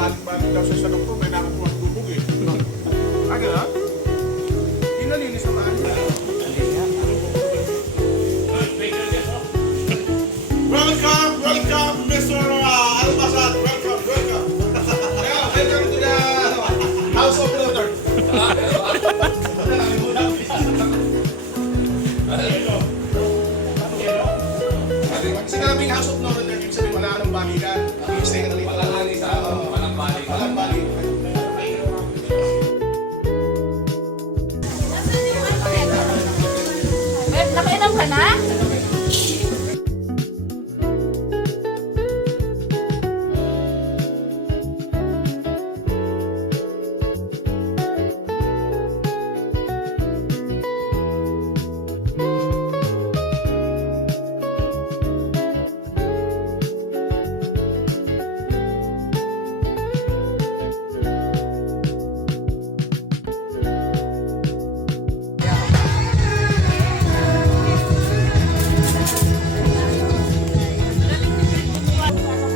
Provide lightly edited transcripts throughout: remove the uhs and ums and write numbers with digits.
balik-balik daw siya sa doktor, may nakakuha ang tubog eh. Ano na? Hindi nalinis naman. Welcome, welcome, Mr. Almasat. Welcome, welcome. Yeah, welcome to the House of Lords. Sinabing House of Lords, yung sabihin wala ka ng balikan. Stay ka na rito. Walang balikan. Walang balikan. Nakainom ka na?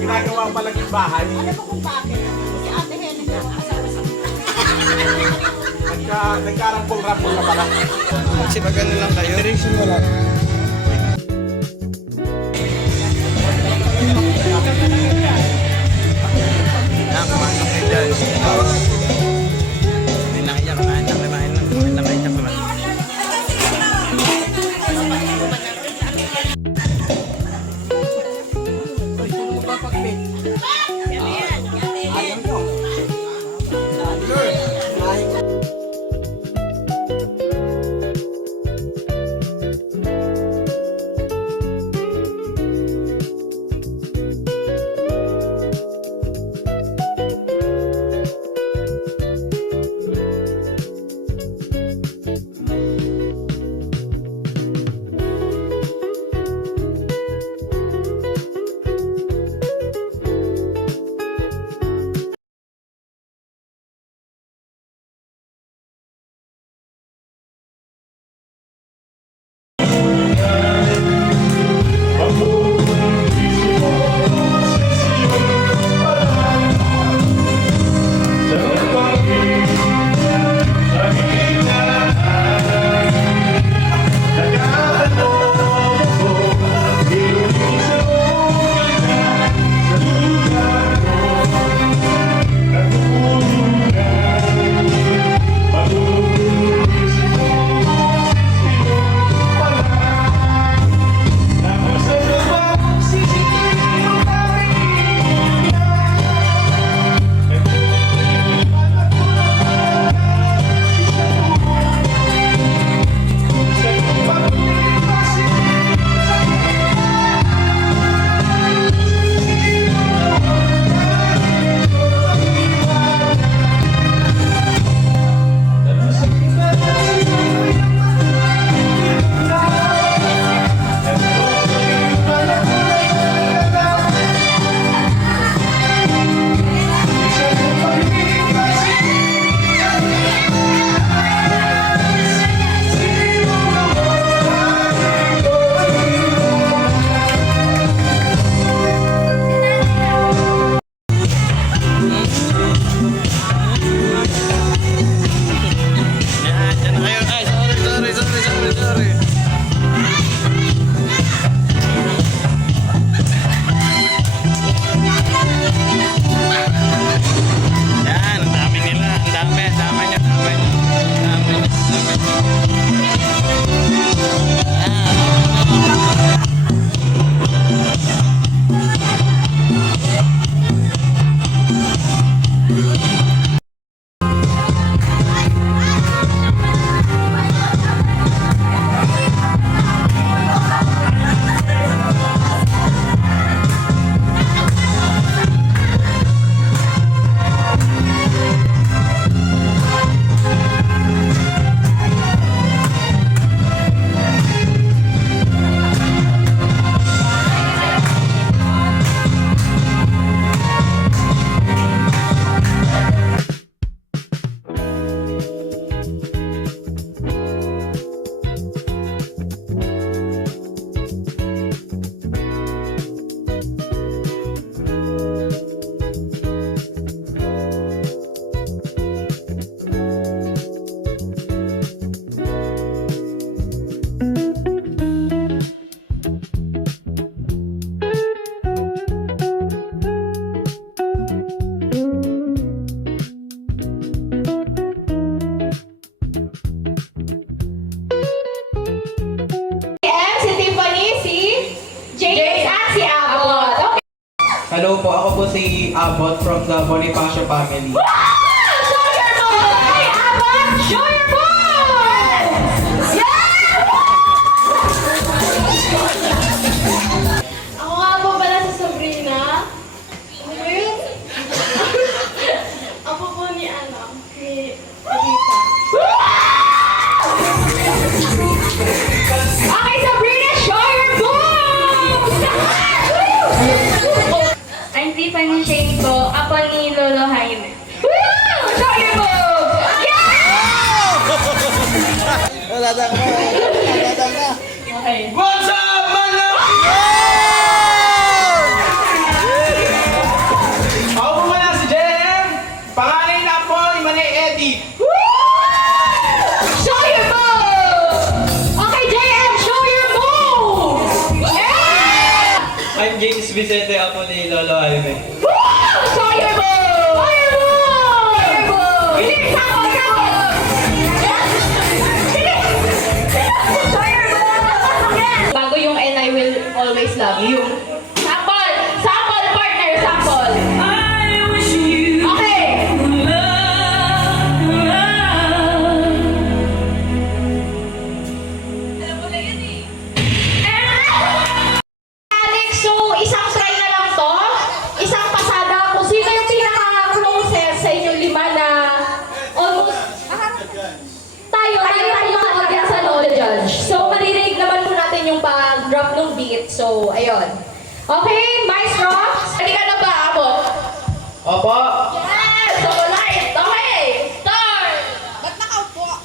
Ginagawa pa lang yung bahay. Ano po kung bakit? Si Ate Helen na asawa sa Nagkarampol-rampol na pala. Kasi pag ano lang kayo, direction mo lang. Kumain lang kayo dyan. Kumain lang kayo, kumain lang kayo dyan. Hello po, ako po si Abot from the Bonifacio family. Show your boy! Hey, Abang! Show your boy! Yeah! Ako nga po pala si Sabrina. Ano ba yun? Ako po ni Rita. Okay, Sabrina, show your boobs! I'm Tifa ni Shane po. Ako ni Lolo Jaime. Woo! Show your boobs! Yeah! Dadang na. Dadang na. Okay. What's up, mga? Ako po pala si JM. Pangalan na po ni Manay Eddie. Show your boobs! Okay, JM, show your moves! Yeah! I'm James Vicente, ako ni Lolo Jaime. Woo! Show your boobs! Show your boobs! Show your boobs! Hindi, sample, sample! Show your boobs! Yes! Bago yung and I will always love you. Yung sample! Sample, partner! Sample! Okay! Alex, so isang try na lang to. Isang pasada. Kung sino yung pinaka-closest sa inyong lima na almost tayo mga audience sa Lola Judge. So, maririnig naman po natin yung pag-drop ng beat. So, ayun. Okay, Maestro, ready ka na ba, Abot? Opo! Yes! So, light. Okay, start! Ba't nakaupo?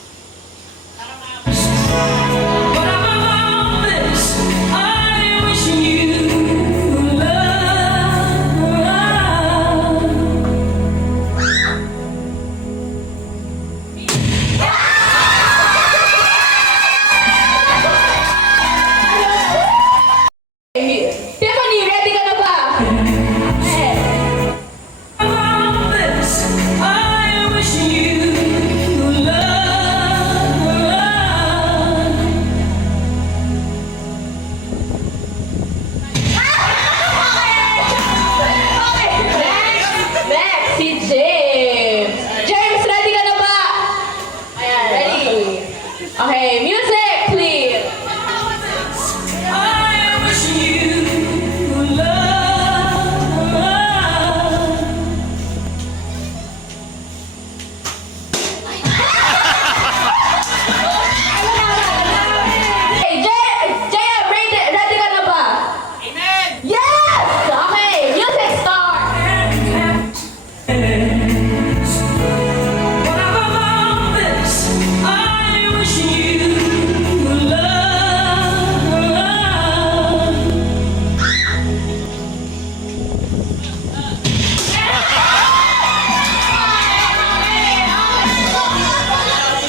Tiffany, ready ka na ba? Next, si James. James, ready ka na ba? Ayan, ready. Okay, music, please. Hey, JM, ready ka na ba? Amen! Yes! Okay, music start.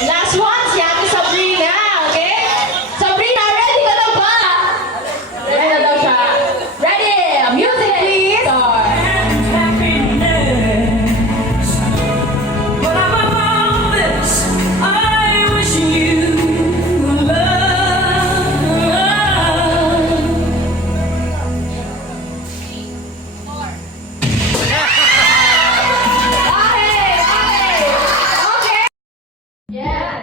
Last one, si Ate Sabrina, okay? Sabrina, ready ka na ba? Ready na daw siya. Ready! Music, please! Start. Okay, okay. Yeah.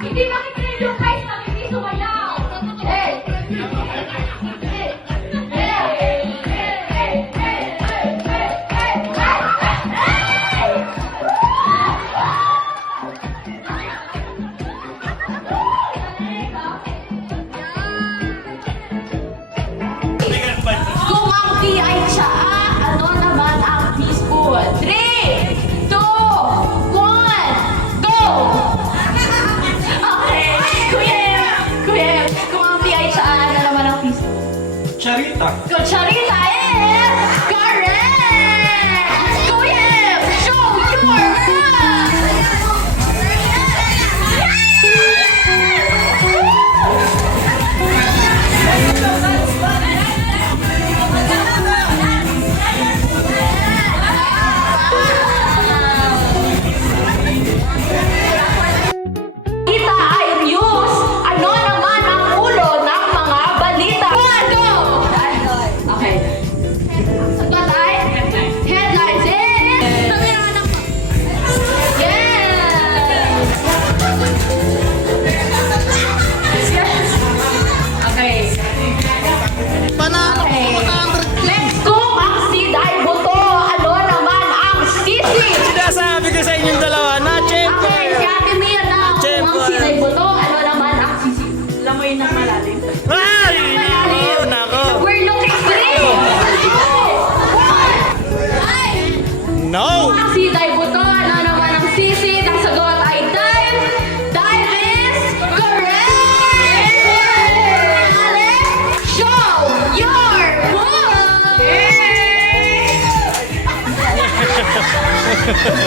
Hindi makikinig yung guys na hindi sumayaw. Hey! Kung ang P ay tsaa, ano naman ang teaspoon? 3, 2, 1, go! Okay. Kuya, kung ang P ay tsaa, ano naman ang teaspoon? Charita. Kucharita is correct! Kuya, show your work! Let's go!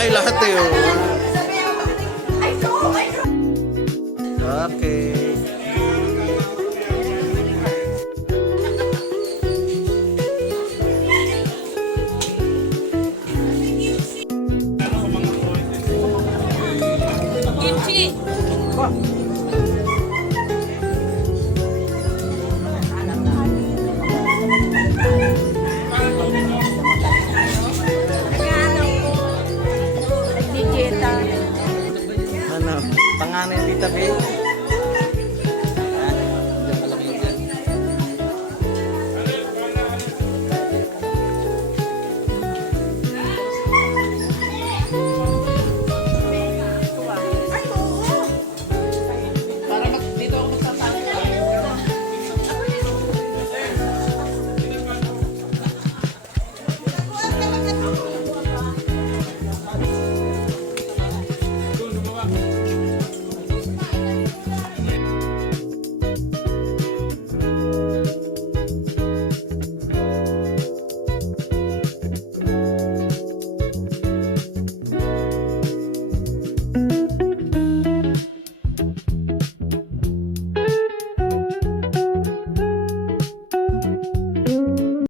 kayo lahat eh. Oh. Okay. Ano? Pangalan ni Tita Bea?